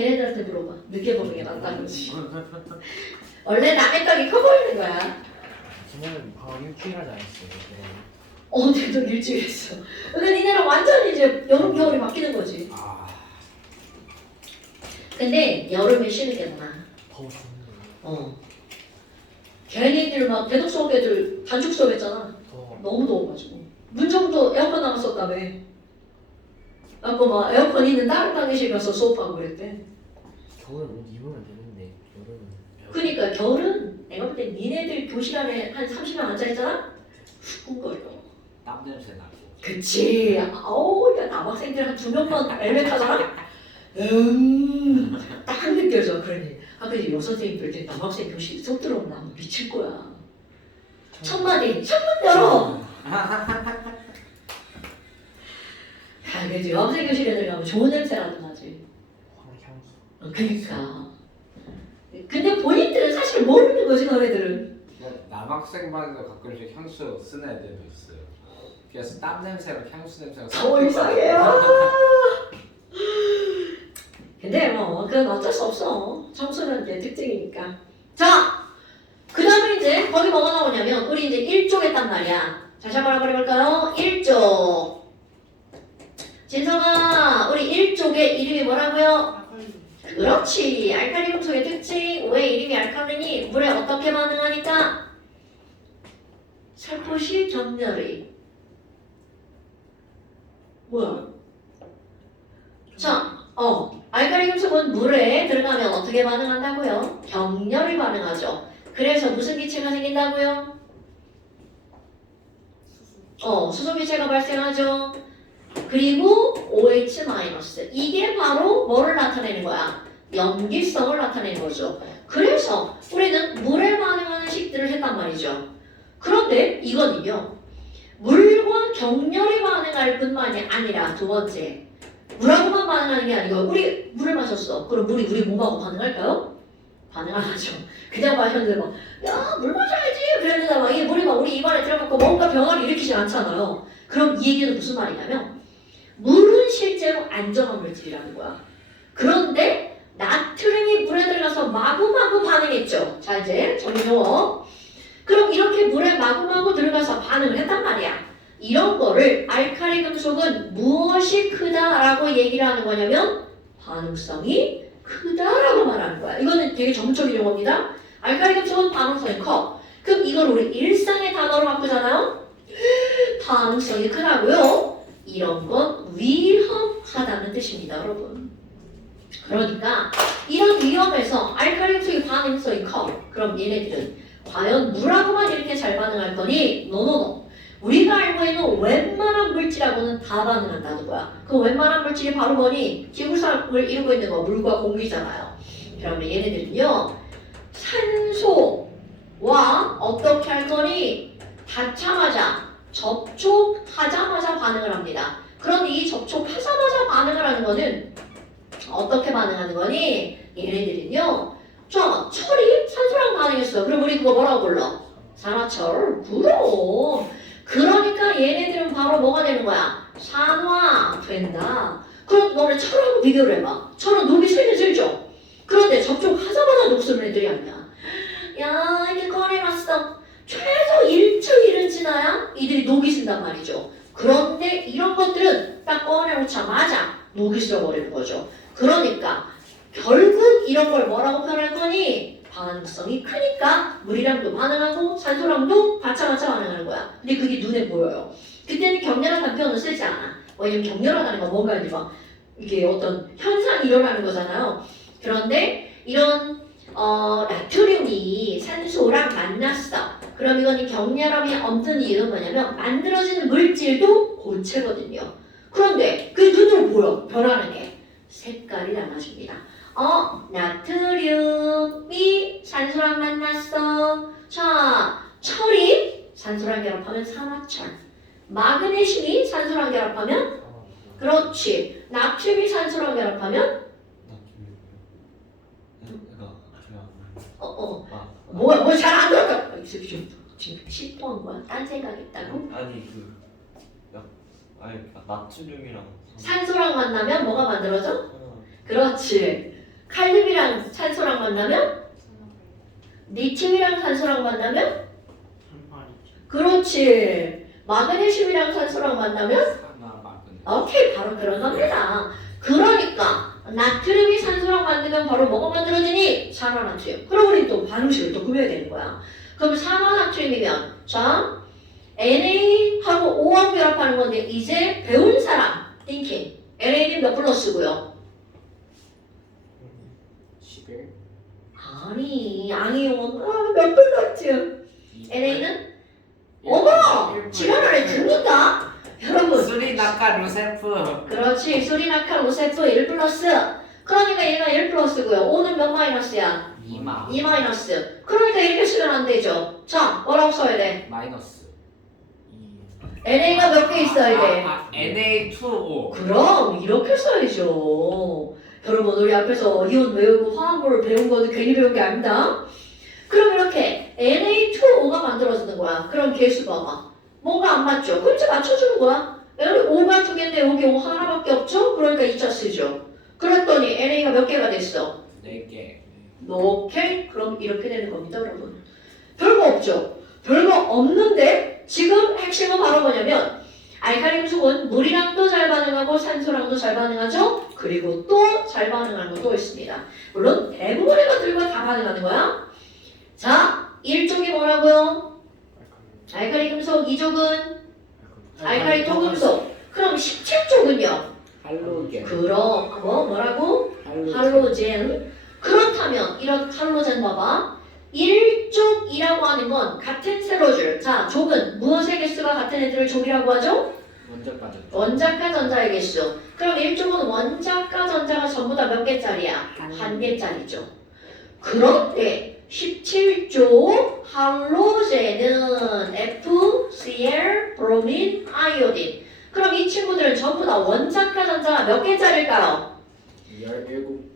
걔네들한테 물어봐. 늦게 보는 게 낫다는 거지. 원래 남의 떡이 커 보이는 거야. 저는 방학 일주일 하지 않았어요. 어제도 일주일 했어. 그러니까 니네랑 완전히 이제 여름 겨울이 바뀌는 거지. 아, 근데 여름에 쉬는 게 나아. 더워 죽는데. 걔네들 막 대독 수업 애들 단축 수업 했잖아. 너무 더워가지고. 문정도 에어컨 나갔었다며. 아까 막 에어컨 있는 다른 방에실 가서 수업하고 그랬대. 겨울에 옷 입으면 되는데 여름은. 그러니까 겨울은 내가 볼 때 니네들 교실 안에 한 30명 앉아있잖아? 후끈거려. 땀 냄새 나고. 그치. 아우, 야, 남학생들 한 2명만 엘베 타잖아? 딱 느껴져. 그러니. 아, 근데 여선생님 볼 때 남학생 교실 수업 들어오면 미칠 거야. 첫 마디, 창문 열어! 아, 그지. 여학생 교실에 들어가면 좋은 냄새라도 나지. 향수. 그니까. 근데 본인들은 사실 모르는 거지, 너네들은. 남학생반에도 가끔씩 향수 쓰는 애들도 있어요. 그래서 땀 냄새랑 향수 냄새가 더 이상해요. 근데 뭐 그건 어쩔 수 없어. 청소년의 특징이니까. 자, 그 다음에 이제 거기 뭐가 나오냐면 우리 이제 1쪽 했단 말이야. 다시 한번 해볼까요? 1쪽. 진성아, 우리 1쪽의 이름이 뭐라고요? 그렇지. 알칼리 금속의 특징. 왜 이름이 알칼리니? 물에 어떻게 반응하니까? 살포시 격렬히. 뭐야? 자, 알칼리 금속은 물에 들어가면 어떻게 반응한다고요? 격렬히 반응하죠. 그래서 무슨 기체가 생긴다고요? 수소기체가 발생하죠. 그리고 OH- 이게 바로 뭐를 나타내는 거야? 염기성을 나타내는 거죠. 그래서 우리는 물에 반응하는 식들을 했단 말이죠. 그런데 이거는요, 물과 격렬히 반응할 뿐만이 아니라 두 번째, 물하고만 반응하는 게 아니고 우리 물을 마셨어. 그럼 물이 우리 몸하고 반응할까요? 반응 안 하죠. 그냥 마셨는데 막, 야, 물 마셔야지! 그랬는데 막 이 물이 막 우리 입안에 들어가고 뭔가 병화를 일으키지 않잖아요. 그럼 이 얘기는 무슨 말이냐면 물은 실제로 안정한 물질이라는 거야. 그런데 나트륨이 물에 들어가서 마구마구 반응했죠. 자, 이제 정리해요. 그럼 이렇게 물에 마구마구 들어가서 반응을 했단 말이야. 이런 거를 알칼리 금속은 무엇이 크다라고 얘기를 하는 거냐면 반응성이 크다라고 말하는 거야. 이거는 되게 전문적인 용어입니다. 알칼리 금속은 반응성이 커. 그럼 이걸 우리 일상의 단어로 바꾸잖아요. 반응성이 크다고요? 이런 건 위험하다는 뜻입니다, 여러분. 그러니까 이런 위험에서 알칼리 금속이 반응성이 커. 그럼 얘네들은 과연 물하고만 이렇게 잘 반응할 거니? 노노노. 우리가 알고 있는 웬만한 물질하고는 다 반응한다는 거야. 그 웬만한 물질이 바로 뭐니? 지구상을 이루고 있는 거 물과 공기잖아요. 그러면 얘네들은요, 산소와 어떻게 할 거니? 닿자마자, 접촉하자마자 반응을 합니다. 그런데 이 접촉하자마자 반응을 하는 거는 어떻게 반응하는 거니? 얘네들은요, 철이 산소랑 반응했어. 그럼 우리 그거 뭐라고 불러? 산화철. 그럼. 그러니까 얘네들은 바로 뭐가 되는 거야? 산화된다. 그럼 너네 철하고 비교를 해봐. 철은 녹이 슬면 슬죠? 그런데 접촉하자마자 녹슬는 애들이 아니야. 야, 이렇게 꺼내놨어. 최소 일주일은 지나야 이들이 녹이 쓴단 말이죠. 그런데 이런 것들은 딱 꺼내놓자마자 녹이 슬어버리는 거죠. 그러니까 결국 이런 걸 뭐라고 표현할 거니? 반응성이 크니까 물이랑도 반응하고 산소랑도 바짝바짝 반응하는 거야. 근데 그게 눈에 보여요. 그때는 격렬하다는 표현을 쓰지 않아. 왜냐면 격렬하다는 건 뭔가 이제 막 이게 어떤 현상이 일어나는 거잖아요. 그런데 이런 나트륨이 산소랑 만났어. 그럼 이건 격렬함이 없는 이유는 뭐냐면 만들어지는 물질도 고체거든요. 그런데 그게 눈으로 보여. 변하는 게 색깔이 달라집니다. 나트륨이 산소랑 만났어. 자, 철이 산소랑 결합하면 산화철. 마그네슘이 산소랑 결합하면 그렇지. 나트륨이 산소랑 결합하면 뭐 잘 안 들었다. 지금 실토한 거야? 딴 생각했다고? 아니 나트륨이랑 산소랑 만나면 뭐가 만들어져? 그렇지. 칼륨이랑 산소랑 만나면? 리튬이랑 산소랑 만나면? 그렇지. 마그네슘이랑 산소랑 만나면? 산화 마그네. 오케이, 바로 그런 겁니다. 그러니까 나트륨이 산소랑 만들면 바로 뭐가 만들어지니? 산화나트륨. 그럼 우리 또 반응식을 또 구해야 되는 거야. 그럼 산화나트륨이면 자 NA하고 O하고 결합하는 건데 이제 배운 사람 thinking NA는 몇 플러스고요? 11. 아니 아니요. 몇 플러스? NA는? 어머! 지난 안에 듭니까? 여러분 수리나카 루세프. 그렇지. 수리나카 로세프 1 플러스. 그러니까 얘가 1 플러스고요. O는 몇 마이너스야? 2마. 2 마이너스. 그러니까 이렇게 쓰면 안 되죠. 자, 뭐라고 써야 돼? 마이너스. NA가 몇 개 있어야 돼? Na2O. 그럼 이렇게 써야죠. 여러분 우리 앞에서 이온 외우고 화합을 배운 거는 괜히 배운 게 아닙니다. 그럼 이렇게 Na2O가 만들어지는 거야. 그럼 개수 봐봐. 뭔가 안 맞죠? 그럼 이제 맞춰주는 거야. 여기 5가 두 개인데 여기 5 하나밖에 없죠? 그러니까 2차 쓰죠. 그랬더니 NA가 몇 개가 됐어? 4개. 오케이? 그럼 이렇게 되는 겁니다, 여러분. 별거 없죠? 별거 없는데 지금 핵심은 바로 뭐냐면 알칼리 금속은 물이랑도 잘 반응하고 산소랑도 잘 반응하죠? 그리고 또 잘 반응하는 것도 있습니다. 물론 대부분의 것들과 다 반응하는 거야. 자, 1쪽이 뭐라고요? 알칼리 금속, 2쪽은 알칼리 토금속. 그럼 17쪽은요? 할로겐. 그럼 뭐라고? 할로겐. 할로젠. 그렇다면 이런 할로젠 봐봐. 1족이라고 하는 건 같은 세로줄. 자, 족은 무엇의 개수가 같은 애들을 족이라고 하죠? 먼저까지. 원자과 전자의 개수. 그럼 1족은 원자과 전자가 전부 다 몇 개짜리야? 한 개짜리죠. 그런데 17족 할로젠은 FCl, 브로민, 아이오딘. 그럼 이 친구들은 전부 다 원자과 전자가 몇 개짜리일까요? 17.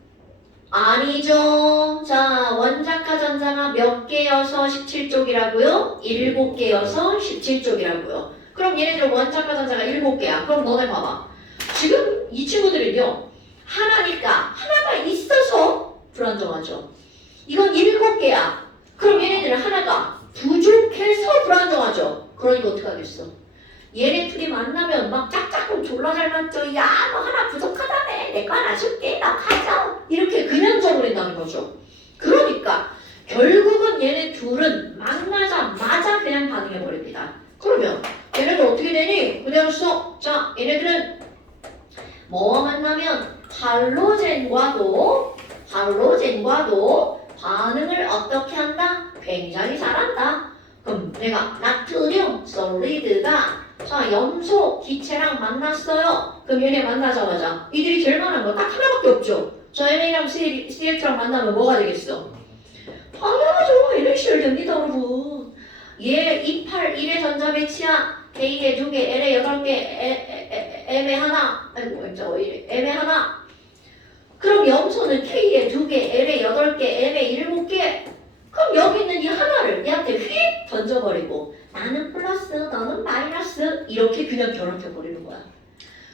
아니죠. 자, 원자과 전자가 몇 개여서 17쪽이라고요? 7개여서 17쪽이라고요. 그럼 얘네들 원자과 전자가 7개야. 그럼 너네 봐봐. 지금 이 친구들은요. 하나니까 하나가 있어서 불안정하죠. 이건 7개야. 그럼 얘네들은 하나가 부족해서 불안정하죠. 그러니까 어떻게 하겠어? 얘네 둘이 만나면 막 짝짝꿍 졸라 잘 맞죠. 야, 너 하나 부족하다며. 내 거 하나 줄게. 나 가져. 이렇게 그냥 져버린다는 거죠. 그러니까 결국은 얘네 둘은 만나자마자 그냥 반응해버립니다. 그러면 얘네들 어떻게 되니? 그대로 써. 자, 얘네들은 뭐와 만나면 할로젠과도 반응을 어떻게 한다? 굉장히 잘한다. 그럼 내가 나트륨 솔리드가 자, 염소 기체랑 만났어요. 그럼 얘네 만나자마자 이들이 제일 많은 거 딱 하나밖에 없죠. 저 NA랑 CH랑 만나면 뭐가 되겠어? 당연하죠. NaCl 됩니다, 여러분. 얘 28, 1의 전자 배치야. K에 2개, L에 8개, M에 하나. 아이고, 저거 이래. M에 하나. 그럼 염소는 K에 2개, L에 8개, M에 7개. 그럼 여기 있는 이 하나를 얘한테 휙 던져버리고 나는 플러스, 너는 마이너스 이렇게 그냥 결합해버리는 거야.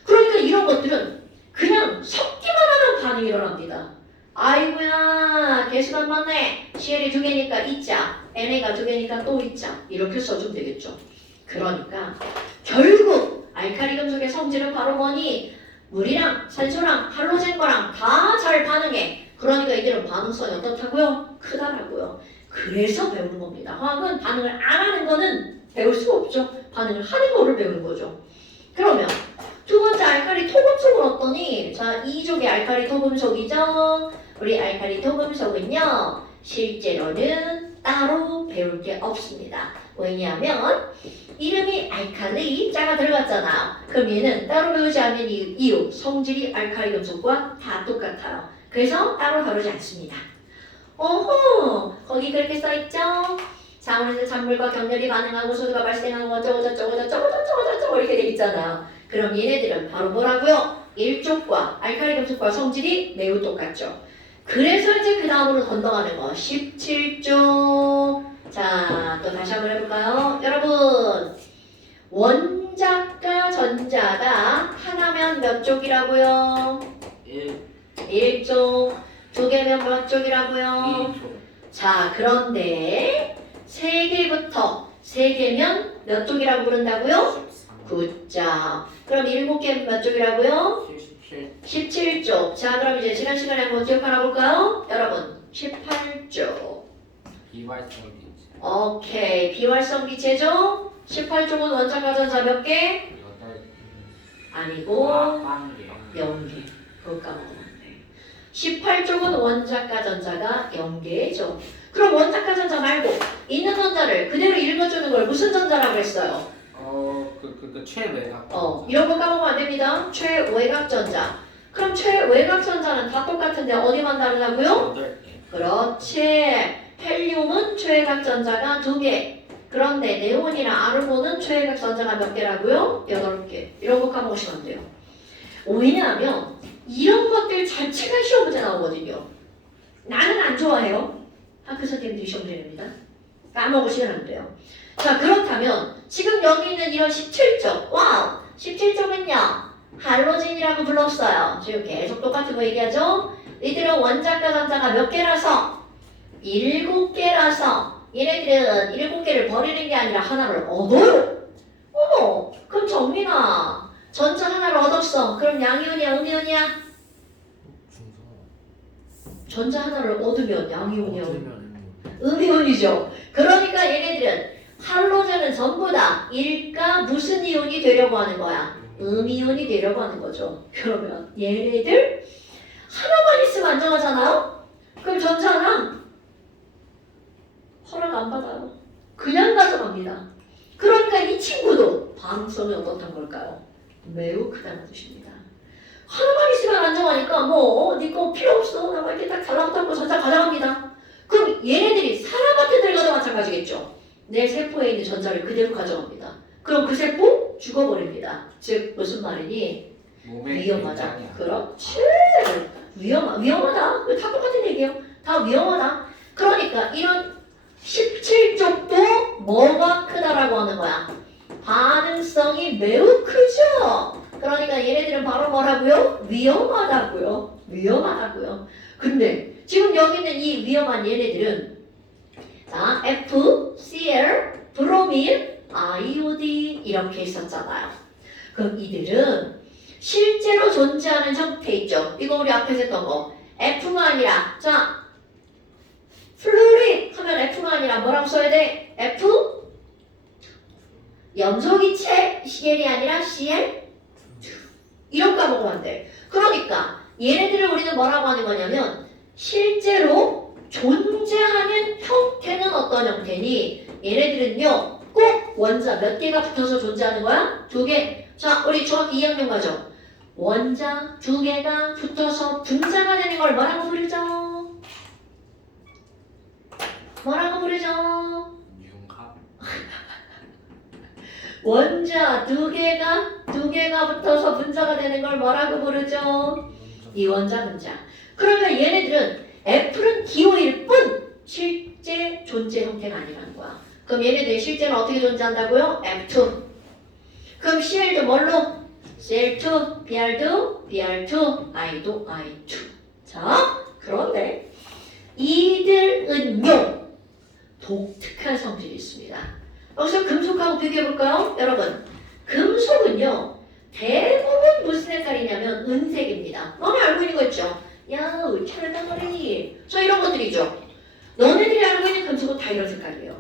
그러니까 이런 것들은 그냥 섞기만 하면 반응이 일어납니다. 아이고야 개수가 안 맞네. CL이 2개니까 있자. NA가 2개니까 또 있자. 이렇게 써주면 되겠죠. 그러니까 결국 알칼리 금속의 성질은 바로 뭐니? 물이랑 산소랑 할로젠과랑 다 잘 반응해. 그러니까 이들은 반응성이 어떻다고요? 크다라고요. 그래서 배우는 겁니다. 화학은 반응을 안 하는 거는 배울 수가 없죠. 반응을 하는 거를 배우는 거죠. 그러면 두 번째 알칼리 토금속은 어떠니? 자, 2족의 알칼리 토금속이죠. 우리 알칼리 토금속은요. 실제로는 따로 배울 게 없습니다. 왜냐하면 이름이 알칼리 자가 들어갔잖아. 그럼 얘는 따로 배우지 않는 이유 성질이 알칼리 금속과 다 똑같아요. 그래서 따로 다루지 않습니다. 어허, 거기 그렇게 써있죠? 자원에서 잔물과 격렬히 반응하고 소수가 발생하고 어쩌고 이렇게 돼 있잖아요. 그럼 얘네들은 바로 뭐라고요? 1족과 알칼리 금속과 성질이 매우 똑같죠. 그래서 이제 그 다음으로 건너가는 거 17쪽. 자, 또 다시 한번 해볼까요? 여러분, 원자과 전자가 하나면 몇 쪽이라고요? 1쪽. 두 개면 몇 쪽이라고요? 2쪽. 자, 그런데 세 개부터 세 개면 몇 쪽이라고 부른다고요? 9자. 그럼 7개면 몇 쪽이라고요? 77. 17쪽. 자, 그럼 이제 지난 시간에 한번 기억 하나 볼까요? 여러분, 18쪽. 비활성기. 오케이. 비활성 기체죠? 18쪽은 원자 가전자 몇 개? 8. 아니고 빵개. 0개. 그거 까먹으면 안 돼. 18쪽은 원자 가전자가 0개죠. 그럼 원자 가전자 말고 있는 전자를 그대로 읽어주는 걸 무슨 전자라고 했어요? 최외곽. 이런 거 까먹으면 안 됩니다. 최외곽 전자. 그럼 최외곽 전자는 다 똑같은데 어디만 다르다고요? 8개. 그렇지. 헬륨은 최외곽 전자가 2개. 그런데 네온이나 아르곤은 최외곽 전자가 몇 개라고요? 8개. 이런 거 까먹으시면 안 돼요. 왜냐하면 이런 것들 자체가 시험 문제 나오거든요. 나는 안 좋아해요. 학교 선생님들이 시험 문제 냅니다. 까먹으시면 안 돼요. 자, 그렇다면 지금 여기 있는 이런 17쪽. 와우! 17쪽은요. 할로진이라고 불렀어요. 지금 계속 똑같은 거 얘기하죠? 이들은 원자과 전자가 몇 개라서? 7개라서 얘네들은 7개를 버리는 게 아니라 하나를 얻어요. 어머, 그럼 정민아, 전자 하나를 얻었어. 그럼 양이온이야, 음이온이야? 중성. 전자 하나를 얻으면 양이온이야, 얻으면 음이온이죠. 그러니까 얘네들은 할로젠은 전부 다 일가 무슨 이온이 되려고 하는 거야? 음이온이 되려고 하는 거죠. 그러면 얘네들 하나만 있으면 안정하잖아요? 그럼 전자 하나 허락 안 받아요. 그냥 가져갑니다. 그러니까 이 친구도 반응성이 어떻단 걸까요? 매우 크다는 뜻입니다. 하나만 있으면 안정하니까 니거 필요 없어. 나 이렇게 딱 달라붙고 전자 가져갑니다. 그럼 얘네들이 사람한테 들어가도 마찬가지겠죠. 내 세포에 있는 전자를 그대로 가져갑니다. 그럼 그 세포 죽어버립니다. 즉 무슨 말이니? 위험하다. 그렇지. 위험하다. 다 똑같은 얘기예요. 다 위험하다. 그러니까 이런 17쪽도 뭐가 크다라고 하는 거야? 반응성이 매우 크죠. 그러니까 얘네들은 바로 뭐라고요? 위험하다고요. 위험하다고요. 근데 지금 여기 있는 이 위험한 얘네들은 자, FCl, 브로민, 아이오딘 이렇게 있었잖아요. 그럼 이들은 실제로 존재하는 형태 있죠. 이거 우리 앞에서 했던 거. F가 아니라 자, 플루린 하면 F가 아니라 뭐라고 써야 돼? F 염소기체 CL이 아니라 CL 이런 거 먹으면 안 돼. 그러니까 얘네들을 우리는 뭐라고 하는 거냐면 실제로 존재하는 형태는 어떤 형태니? 얘네들은요 꼭 원자 몇 개가 붙어서 존재하는 거야? 2개. 자, 우리 정확히 2학년 가죠. 원자 2개가 붙어서 분자가 되는 걸 뭐라고 부르죠? 뭐라고 부르죠? 융합. 원자 2개가 붙어서 분자가 되는 걸 뭐라고 부르죠? 이원자 분자. 그러면 얘네들은 F는 기호일 뿐 실제 존재 형태가 아니라는 거야. 그럼 얘네들이 실제로 어떻게 존재한다고요? F2. 그럼 CL도 뭘로? CL2, BR2, BR2, I도 I2. 자, 그런데 이들은요 독특한 성질이 있습니다. 여기서 금속하고 비교해볼까요? 여러분, 금속은요 대부분 무슨 색깔이냐면 은색입니다. 너네 알고 있는 거 있죠? 야, 철덩어리. 저 이런 것들이죠. 너네들이 알고 있는 금속은 다 이런 색깔이에요.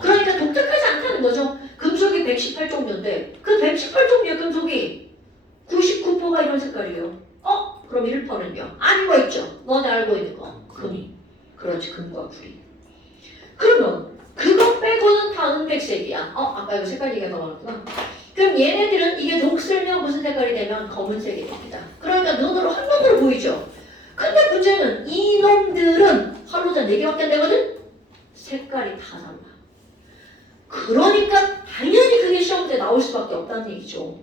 그러니까 독특하지 않다는 거죠. 금속이 118종류인데 그 118종류의 금속이 99%가 이런 색깔이에요. 그럼 1%는요? 아닌 거 있죠? 너네 알고 있는 거. 금. 그렇지, 금과 구리. 그러면 그거 빼고는 다 은백색이야. 아까 이거 색깔 얘기가 더 많았구나. 그럼 얘네들은 이게 녹슬면 무슨 색깔이 되면 검은색이 됩니다. 그러니까 눈으로 한 놈으로 보이죠. 근데 문제는 이놈들은 할로젠 4개밖에 안 되거든? 색깔이 다 달라. 그러니까 당연히 그게 시험 문제에 나올 수밖에 없다는 얘기죠.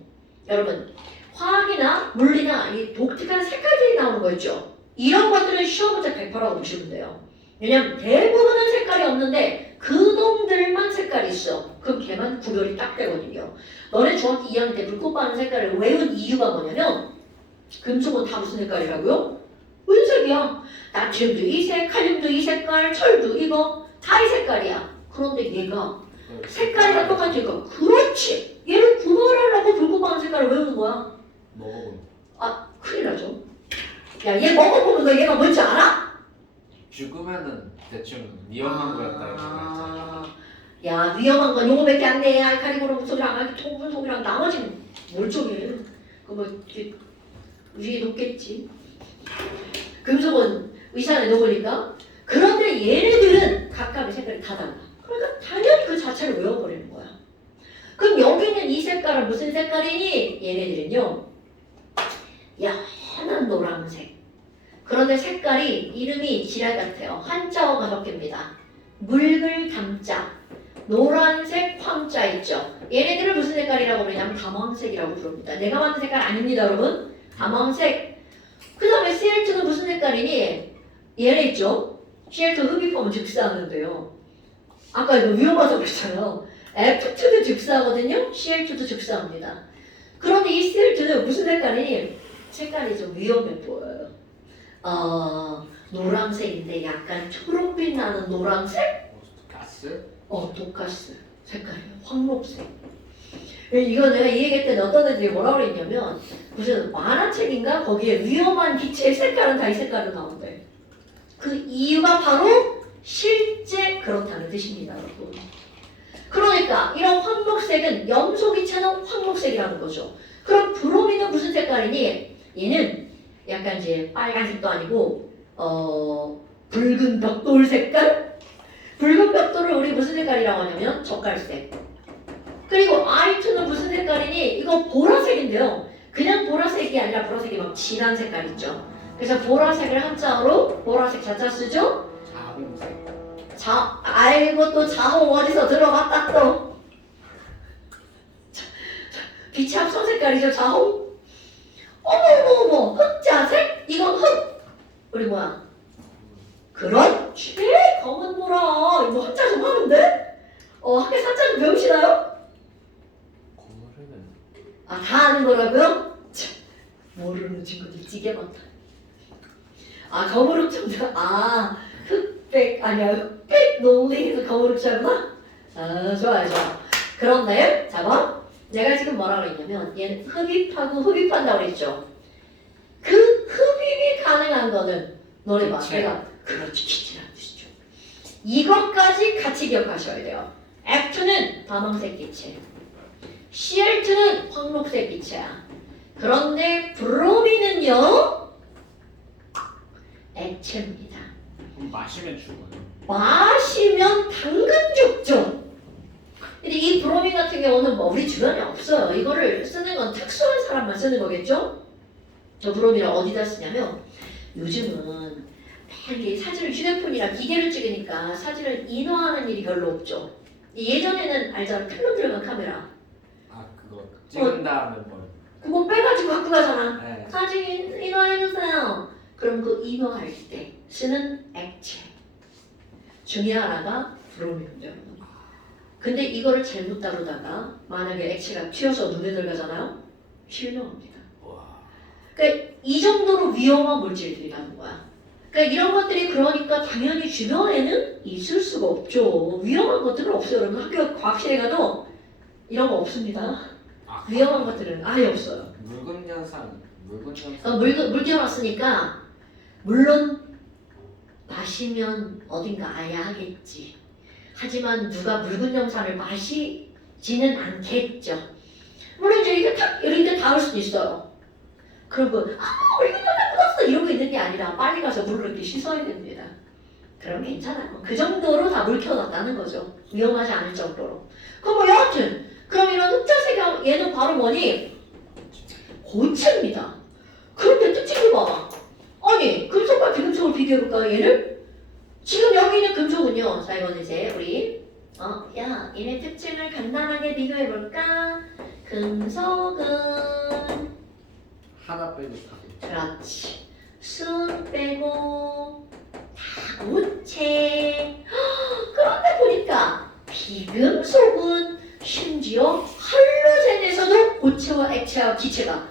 여러분, 화학이나 물리나 이 독특한 색깔들이 나오는 거 있죠. 이런 것들은 시험 문제 100%라고 보시면 돼요. 왜냐면 대부분은 색깔이 없는데 그놈들만 색깔이 있어. 그럼 걔만 구별이 딱 되거든요. 너네 중학교 2학년 때 불꽃 반응 색깔을 외운 이유가 뭐냐면 금속은 다 무슨 색깔이라고요? 은색이야. 색깔이야. 나트륨도 이 색, 칼륨도 이 색깔, 철도 이거 다 이 색깔이야. 그런데 얘가 색깔이 다 똑같으니까 그렇지. 얘를 구별하려고 불구방한 색깔을 외우는 거야. 먹어본. 아 큰일 나죠. 야 얘 먹어보는 거 얘가 뭔지 알아? 죽으면은 대충 위험한 거였다 이렇게 말했잖아. 야 위험한 건 요거밖에 안 돼. 알카리고로 속이랑 알키토분 속이랑 나머지는 멀쩡해. 그뭐 위에 놓겠지. 금속은 의사 안에 넣으니까. 그런데 얘네들은 각각의 색깔이 다 달라. 그러니까 당연히 그 자체를 외워버리는 거야. 그럼 여기 있는 이 색깔은 무슨 색깔이니? 얘네들은요. 연한 노란색. 그런데 색깔이 이름이 지랄 같아요. 한자어가 몇 개입니다. 묽을 담자. 노란색 황자 있죠. 얘네들을 무슨 색깔이라고 부르냐면 담황색이라고 부릅니다. 내가 만든 색깔 아닙니다, 여러분. 담황색. 그 다음에 CL2는 무슨 색깔이니? 얘네 있죠. CL2 흡입하면 즉사하는데요. 아까 이거 위험하다고 그랬잖아요. F2도 즉사하거든요. CL2도 즉사합니다. 그런데 이 CL2는 무슨 색깔이니? 색깔이 좀 위험해 보여요. 노란색인데 약간 초록빛 나는 노란색? 가스? 독가스 색깔이에요. 황록색. 이거 내가 이 얘기할 때 어떤 애들이 뭐라고 그랬냐면 무슨 만화책인가? 거기에 위험한 빛의 색깔은 다 이 색깔로 나온대. 그 이유가 바로 실제 그렇다는 뜻입니다, 여러분. 그러니까 이런 황록색은 염소기체는 황록색이라는 거죠. 그럼 브로미는 무슨 색깔이니? 얘는 약간 이제 빨간색도 아니고 붉은 벽돌 색깔? 붉은 벽돌을 우리 무슨 색깔이라고 하냐면 젓갈색. 그리고 I2는 무슨 색깔이니? 이거 보라색인데요. 그냥 보라색이 아니라 보라색이 막 진한 색깔 있죠. 그래서 보라색을 한자어로 보라색 자자 쓰죠? 자홍색. 아이고 또 자홍 어디서 들어갔다 또. 빛의 합성 색깔이죠, 자홍? 어머 흑자색? 이건 흑. 우리 뭐야? 그렇지. 검은 보라. 이거 한자 좀 하는데? 학교에서 한자 좀 배우시나요? 검은색은 다 아는 거라고요? 참, 모르는 친구들 찌개 많다. 거무룩 정답. 흑백 아니야. 흑백 논리에서 거무룩 잘구나. 좋아요. 그런데 잠깐 내가 지금 뭐라고 했냐면 얘는 흡입하고 흡입한다고 그랬죠. 그 흡입이 가능한 거는 너네 봐. 기체. 내가 그렇지 기체라는 뜻이죠. 이것까지 같이 기억하셔야 돼요. F2는 다망색 기체, CL2는 황록색 기체야. 그런데 브로미는요 액체입니다. 그럼 마시면 죽어요. 마시면 당근 죽죠. 근데 이 브로민 같은 경우는 뭐 우리 주변에 없어요. 이거를 쓰는 건 특수한 사람만 쓰는 거겠죠? 저 브로민을 어디다 쓰냐면 요즘은 이게 사진을 휴대폰이랑 기계를 찍으니까 사진을 인화하는 일이 별로 없죠. 예전에는 알잖아. 필름 들어간 카메라. 그거 찍은 다음에 뭐. 그거 빼가지고 갖고 가잖아. 네. 사진 인화해주세요. 그럼 그 인화할 때 쓰는 액체 중에 하나가 브로민입니다. 근데 이거를 잘못 다루다가 만약에 액체가 튀어서 눈에 들어가잖아요. 실명합니다. 그러니까 이 정도로 위험한 물질들이라는 거야. 그러니까 이런 것들이 그러니까 당연히 주변에는 있을 수가 없죠. 위험한 것들은 없어요. 여러분 학교 과학실에 가도 이런 거 없습니다. 위험한 것들은 아예 없어요. 묽은 현상. 물 튀어놨으니까 물론 마시면 어딘가 아야 하겠지. 하지만 누가 묽은 염산을 마시지는 않겠죠. 물론 이제 이게 탁 이렇게 닿을 수도 있어요. 그리고 물 묻었어 이러고 있는 게 아니라 빨리 가서 물을 이렇게 씻어야 됩니다. 그럼 괜찮아요. 그 정도로 다 묽혀놨다는 거죠. 위험하지 않을 정도로. 그럼 뭐 여하튼 그럼 이런 흑자색 얘는 바로 뭐니? 고체입니다. 그런데 특징을 봐봐. 아니 금속과 비금속을 비교해볼까요? 얘를? 지금 여기 있는 금속은요. 자 이거는 이제 우리 얘네 특징을 간단하게 비교해볼까? 금속은 하나 빼고 다. 그렇지. 순 빼고 다 고체. 그런데 보니까 비금속은 심지어 할로젠에서도 고체와 액체와 기체가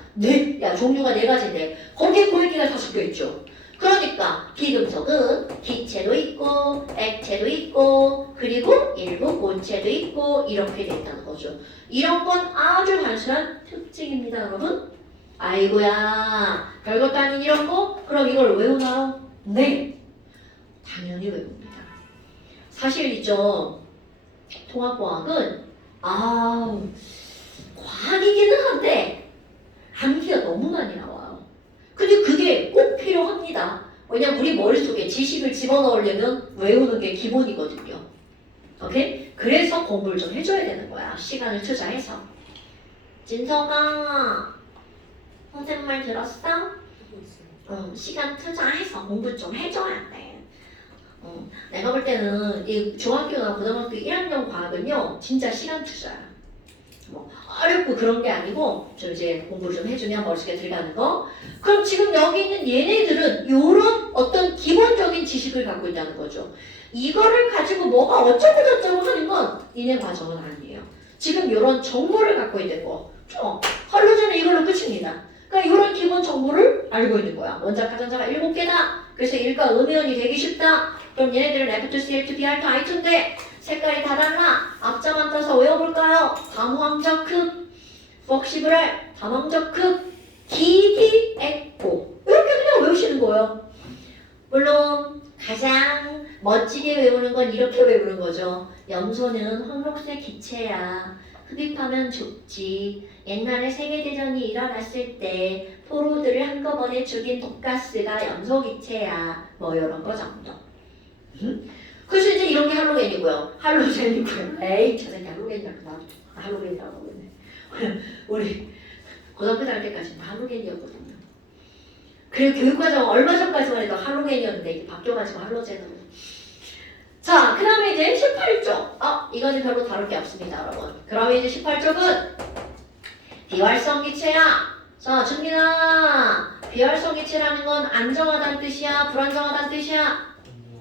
종류가 4가지인데 거기에 고액기가 5개 있죠. 그러니까 그러니까 비금속은 기체도 있고 액체도 있고 그리고 일부 고체도 있고 이렇게 돼 있다는 거죠. 이런 건 아주 단순한 특징입니다, 여러분. 아이고야, 별것도 아닌 이런 거? 그럼 이걸 외우나요? 네, 당연히 외웁니다. 사실 있죠, 통합과학은 과학이기는 한데 암기가 너무 많이 나와요. 근데 그게 꼭 필요합니다. 왜냐면 우리 머릿속에 지식을 집어넣으려면 외우는 게 기본이거든요. 오케이? 그래서 공부를 좀 해줘야 되는 거야. 시간을 투자해서. 진서가 선생님 말 들었어? 시간 투자해서 공부 좀 해줘야 돼. 내가 볼 때는 이 중학교나 고등학교 1학년 과학은요 진짜 시간 투자야. 뭐 어렵고 그런 게 아니고 좀 이제 공부를 좀 해주면 머릿속에 들어가는 거. 그럼 지금 여기 있는 얘네들은 이런 어떤 기본적인 지식을 갖고 있다는 거죠. 이거를 가지고 뭐가 어쩌고 저쩌고 하는 건 니네 과정은 아니에요. 지금 이런 정보를 갖고 있는 거. 할로젠은 이걸로 끝입니다. 그러니까 이런 기본 정보를 알고 있는 거야. 원자 가전자가 7개다. 그래서 일과 음이온이 되기 쉽다. 그럼 얘네들은 F2CL2 Br2 I2인데 색깔이 다 달라. 앞자만 따서 외워볼까요? 다무항적극, 폭시브랄, 다무항적극, 기기액고 이렇게 그냥 외우시는 거예요. 물론 가장 멋지게 외우는 건 이렇게 외우는 거죠. 염소는 황록색 기체야. 흡입하면 죽지. 옛날에 세계대전이 일어났을 때 포로들을 한꺼번에 죽인 독가스가 염소기체야. 뭐 이런 거 정도. 그래서 이제 이런 게 할로겐이고요. 할로젠이고요. 에이 저 새끼 할로겐이라고 나 할로겐이라고 하고 있네. 우리 고등학교 다닐 때까지는 할로겐이었거든요. 그리고 교육과정 얼마 전까지만 해도 할로겐이었는데 이게 바뀌어가지고 할로젠으로. 자, 그 다음에 이제 18쪽. 이거는 별로 다룰 게 없습니다, 여러분. 그러면 이제 18쪽은 비활성 기체야. 자, 준민아. 비활성 기체라는 건 안정하다는 뜻이야? 불안정하다는 뜻이야?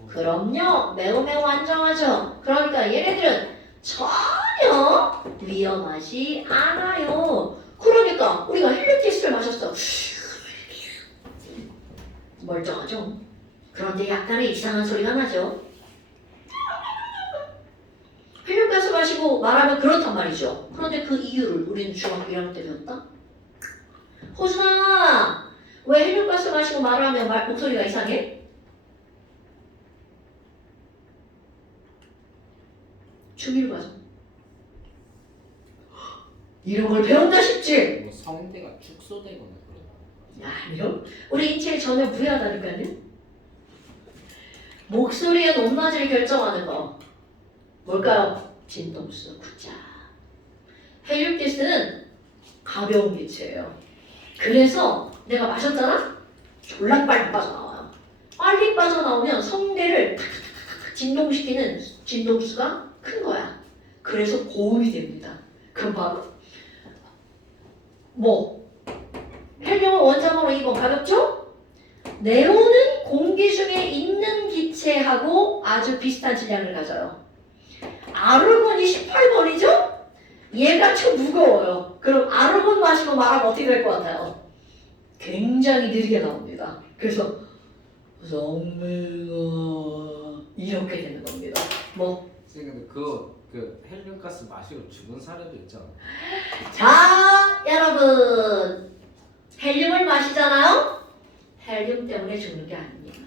그럼요. 매우 매우 안정하죠. 그러니까 얘네들은 전혀 위험하지 않아요. 그러니까 우리가 헬륨가스를 마셨어. 멀쩡하죠. 그런데 약간의 이상한 소리가 나죠. 헬륨가스 마시고 말하면 그렇단 말이죠. 그런데 그 이유를 우리는 중학교 1학년 때 배웠다? 호준아, 왜 헬륨가스 마시고 말하면 목소리가 이상해? 중1 과정. 이런 걸 배운다 싶지? 뭐 성대가 축소되거나 그런. 아니요. 우리 인체에 전혀 무해하다니까요. 목소리의 높낮이를 결정하는 거. 뭘까요? 진동수, 구자. 헬륨가스는 가벼운 기체예요. 그래서 내가 마셨잖아? 졸라 빨리 빠져나와요. 빨리 빠져나오면 성대를 탁탁탁탁 진동시키는 진동수가 큰 거야. 그래서 고음이 됩니다. 그럼 바로 헬륨은 원자번호 2번 가볍죠? 네온은 공기 중에 있는 기체하고 아주 비슷한 질량을 가져요. 아르곤이 18번이죠? 얘가 좀 무거워요. 그럼 아르곤 마시고 말하면 어떻게 될 것 같아요? 굉장히 느리게 나옵니다. 그래서 성민아 이렇게 되는 겁니다. 근데 그 헬륨가스 마시고 죽은 사례도 있잖아. 자, 여러분 헬륨을 마시잖아요? 헬륨 때문에 죽는 게 아닙니다.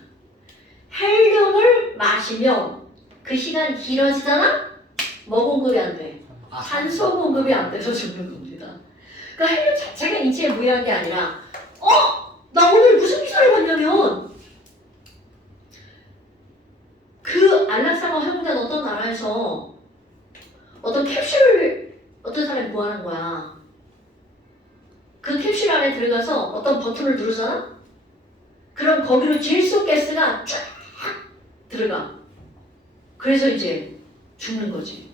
헬륨을 마시면 그 시간이 길어지잖아? 뭐 공급이 안 돼? 산소 공급이 안 돼서 죽는 겁니다. 그러니까 헬륨 자체가 인체에 무해한 게 아니라 나 오늘 무슨 기사를 봤냐면 그 안락사가 허용된 어떤 나라에서 어떤 캡슐을 어떤 사람이 구하는 거야. 그 캡슐 안에 들어가서 어떤 버튼을 누르잖아? 그럼 거기로 질소가스가 쫙 들어가. 그래서 이제 죽는 거지.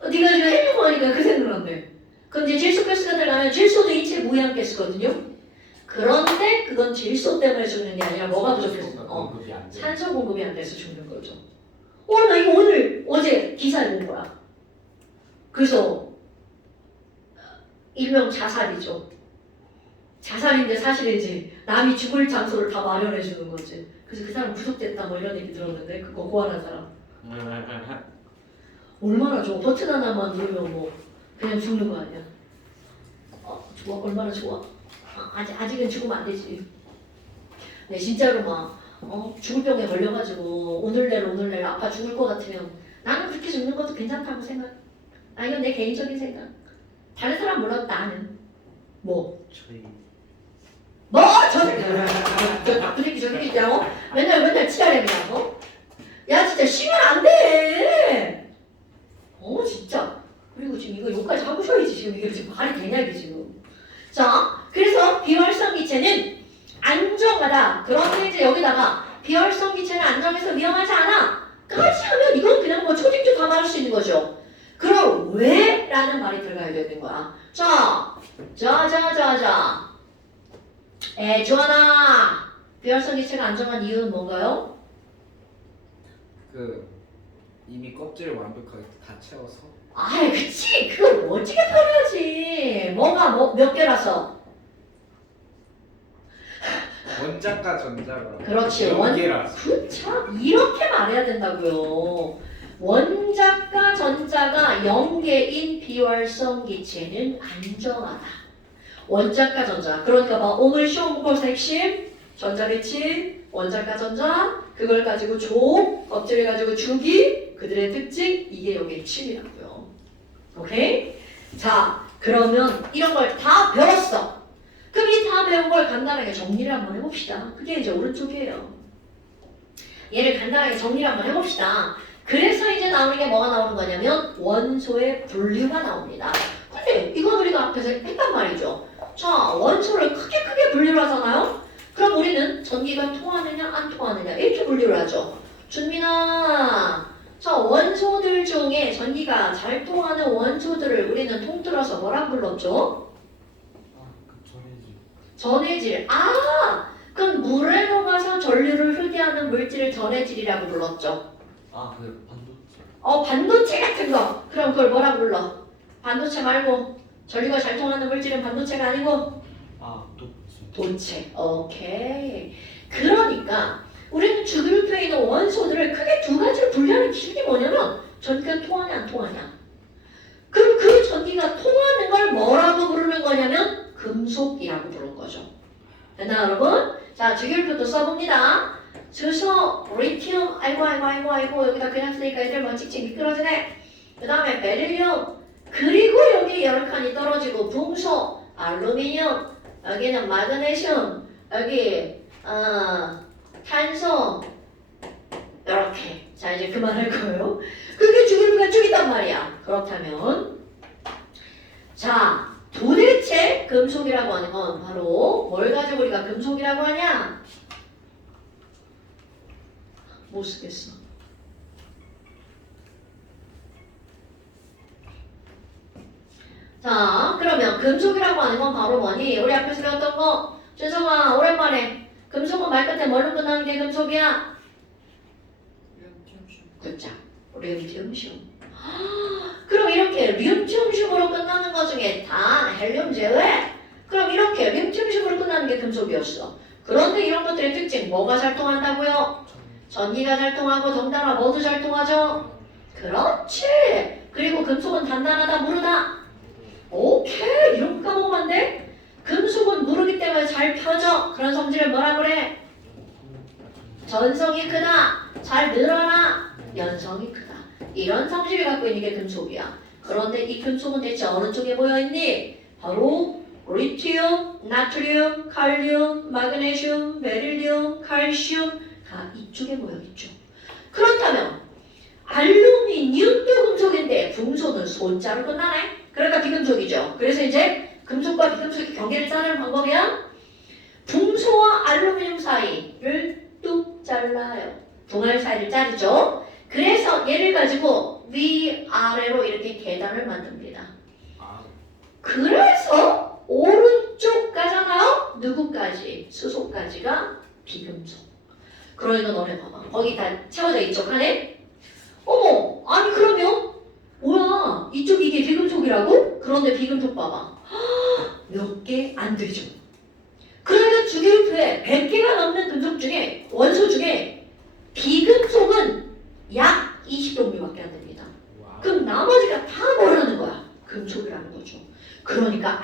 네가 지금 헬륨 하니까 그 생각난대. 그럼 이제 질소가스가 들어가면 질소도 인체 무해한 가스거든요. 그런데 그건 질소 때문에 죽는 게 아니라 뭐가 부족해서 공급이 안 돼. 산소 공급이 안 돼서 죽는 거죠. 나 이거 어제 기사에 본 거야. 그래서 일명 자살이죠. 자살인데 사실 이제 남이 죽을 장소를 다 마련해 주는 거지. 그래서 그 사람 구속됐다 뭐 이런 얘기 들었는데 그거 고안한 사람 얼마나 좋아. 버튼 하나만 누르면 뭐 그냥 죽는 거 아니야. 좋아. 얼마나 좋아. 아직은 죽으면 안 되지. 네 진짜로 막 죽을 병에 걸려가지고 오늘 내일 아파 죽을 것 같으면 나는 그렇게 죽는 것도 괜찮다고 생각. 이건 내 개인적인 생각. 다른 사람 몰라도 나는 뭐 저희 저 나쁜 새끼 저 새끼 있잖아. 맨날 치아래미라고. 야 진짜 쉬면 안 돼. 진짜. 그리고 지금 이거 욕까지 하고 쉬어야지 지금 이게 지금 말이 되냐 이게 지금. 자 그래서 비활성 기체는 안정하다. 그런데 이제 여기다가 비활성 기체는 안정해서 위험하지 않아. 까지 하면 이건 그냥 뭐 초딩도 다 말할 수 있는 거죠. 그럼 왜? 라는 말이 들어가야 되는 거야. 자. 주하나 비활성 기체가 안정한 이유는 뭔가요? 그 이미 껍질을 완벽하게 다 채워서 그치 그걸 멋지게 표현하지. 뭐가 몇 개라서 원자과 전자가 그렇지 연계라서 그쵸 이렇게 말해야 된다고요. 원자과 전자가 연계인 비활성 기체는 안정하다. 원자과 전자 그러니까 막 오늘 시험 볼 핵심 전자배치 원자과 전자 그걸 가지고 조 껍질을 가지고 주기 그들의 특징 이게 여기 핵심이라고요. 오케이? 자 그러면 이런 걸 다 배웠어. 그럼 이 다 배운 걸 간단하게 정리를 한번 해봅시다. 그게 이제 오른쪽이에요. 얘를 간단하게 정리를 한번 해봅시다. 그래서 이제 나오는 게 뭐가 나오는 거냐면 원소의 분류가 나옵니다. 근데 이건 우리가 앞에서 했단 말이죠. 자 원소를 크게 분류를 하잖아요. 그럼 우리는 전기가 통하느냐 안 통하느냐 이렇게 분류를 하죠. 준민아 자 원소들 중에 전기가 잘 통하는 원소들을 우리는 통틀어서 뭐라 불렀죠? 전해질. 그럼 물에 녹아서 전류를 흡기하는 물질을 전해질이라고 불렀죠. 그 반도체 반도체 같은 거. 그럼 그걸 뭐라 불러? 반도체 말고 전류가 잘 통하는 물질은 반도체가 아니고 도체. 오케이. 그러니까 우리는 주기율표에 있는 원소들을 크게 두 가지로 분류하는 기준이 뭐냐면 전기가 통하냐 안 통하냐. 그럼 그 전기가 통하는 걸 뭐라고 부르는 거냐면 금속이라고 부르는 거죠. 됐나 여러분? 자 주기율표도 써봅니다. 주소, 리튬, 아이고 여기다 그냥 쓰니까 애들 뭐 찍찍 미끄러지네. 그 다음에 베릴륨 그리고 여기 여러 칸이 떨어지고 붕소, 알루미늄 여기는 마그네슘 여기 탄소 이렇게. 자 이제 그만할 거예요. 그게 주기율표가 쭉 있단 말이야. 그렇다면 자 도대체 금속이라고 하는 건 바로 뭘 가지고 우리가 금속이라고 하냐? 못 쓰겠어. 자 그러면 금속이라고 하는 건 바로 뭐니? 우리 앞에서 배웠던 거 준성아 오랜만에 금속은 말 끝에 뭘로 끝나는 게 금속이야? 굿자 륨티움슘. 그럼 이렇게 륨티움슘으로 끝나는 것 중에 단, 헬륨 제외 그럼 이렇게 륨티움슘으로 끝나는 게 금속이었어. 그런데 이런 것들의 특징 뭐가 잘 통한다고요? 전기가 잘 통하고 덩달아 뭐도 잘 통하죠? 그렇지. 그리고 금속은 단단하다 무르다. 오케이 이런 거 까먹으면 안 돼? 금속은 무르기 때문에 잘 펴져. 그런 성질을 뭐라 그래? 전성이 크다. 잘 늘어나. 연성이 크다. 이런 성질을 갖고 있는 게 금속이야. 그런데 이 금속은 대체 어느 쪽에 모여있니? 바로 리튬, 나트륨, 칼륨, 마그네슘, 베릴륨, 칼슘 다 이쪽에 모여있죠. 그렇다면 알루미늄도 금속인데 붕소는 소자로 끝나네. 그러니까 비금속이죠. 그래서 이제 금속과 비금속의 경계를 자르는 방법이야. 붕소와 알루미늄 사이를 뚝 잘라요. 동알 사이를 자르죠. 그래서 얘를 가지고 위아래로 이렇게 계단을 만듭니다. 그래서 오른쪽 가잖아요. 누구까지? 수소까지가 비금속. 그러니까 너네 봐봐. 거기 다 채워져 있죠. 하네? 어머 아니 그러면 뭐야 이쪽 이게 비금속이라고? 그런데 비금속 봐봐. 몇 개 안 되죠. 그러니까 주기율표에 100개가 넘는 금속 중에 원소 중에 비금속은 약 20종류밖에 안 됩니다. 와. 그럼 나머지가 다 뭐라는 거야? 금속이라는 거죠. 그러니까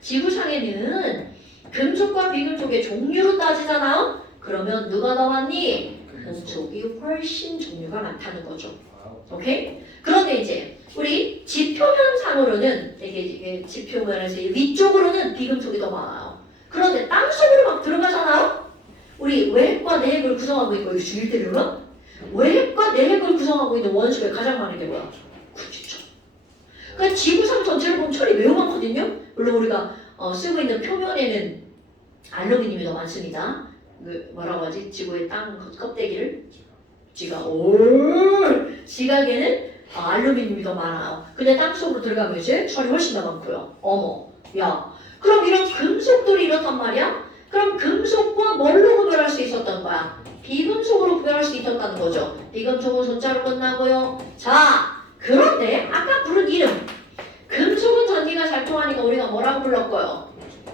지구상에는 금속과 비금속의 종류로 따지잖아요. 그러면 누가 더 많니? 금속이 훨씬 종류가 많다는 거죠. 와우. 오케이? 그런데 이제 우리 지표면상으로는 이게 지표면에서 위쪽으로는 비금속이 더 많아요. 그런데 땅속으로 막 들어가잖아요. 우리 외핵과 내핵을 구성하고 있고 이거 죽일 때 보면 외핵과 내핵을 구성하고 있는 원소에 가장 많은 게 뭐야? 그렇죠. 그러니까 지구상 전체를 보면 철이 매우 많거든요. 물론 우리가 쓰고 있는 표면에는 알루미늄이 더 많습니다. 그 뭐라고 하지? 지구의 땅 껍데기를 지각에는 알루미늄이 더 많아요. 근데 땅속으로 들어가면 이제 철이 훨씬 더 많고요. 어머, 야, 그럼 이런 금속들이 이렇단 말이야? 그럼 금속과 뭘로 구별할 수 있었던 거야? 비금속으로 구별할 수 있었다는 거죠. 비금속은 손자로 끝나고요. 자, 그런데 아까 부른 이름 금속은 전기가 잘 통하니까 우리가 뭐라고 불렀고요?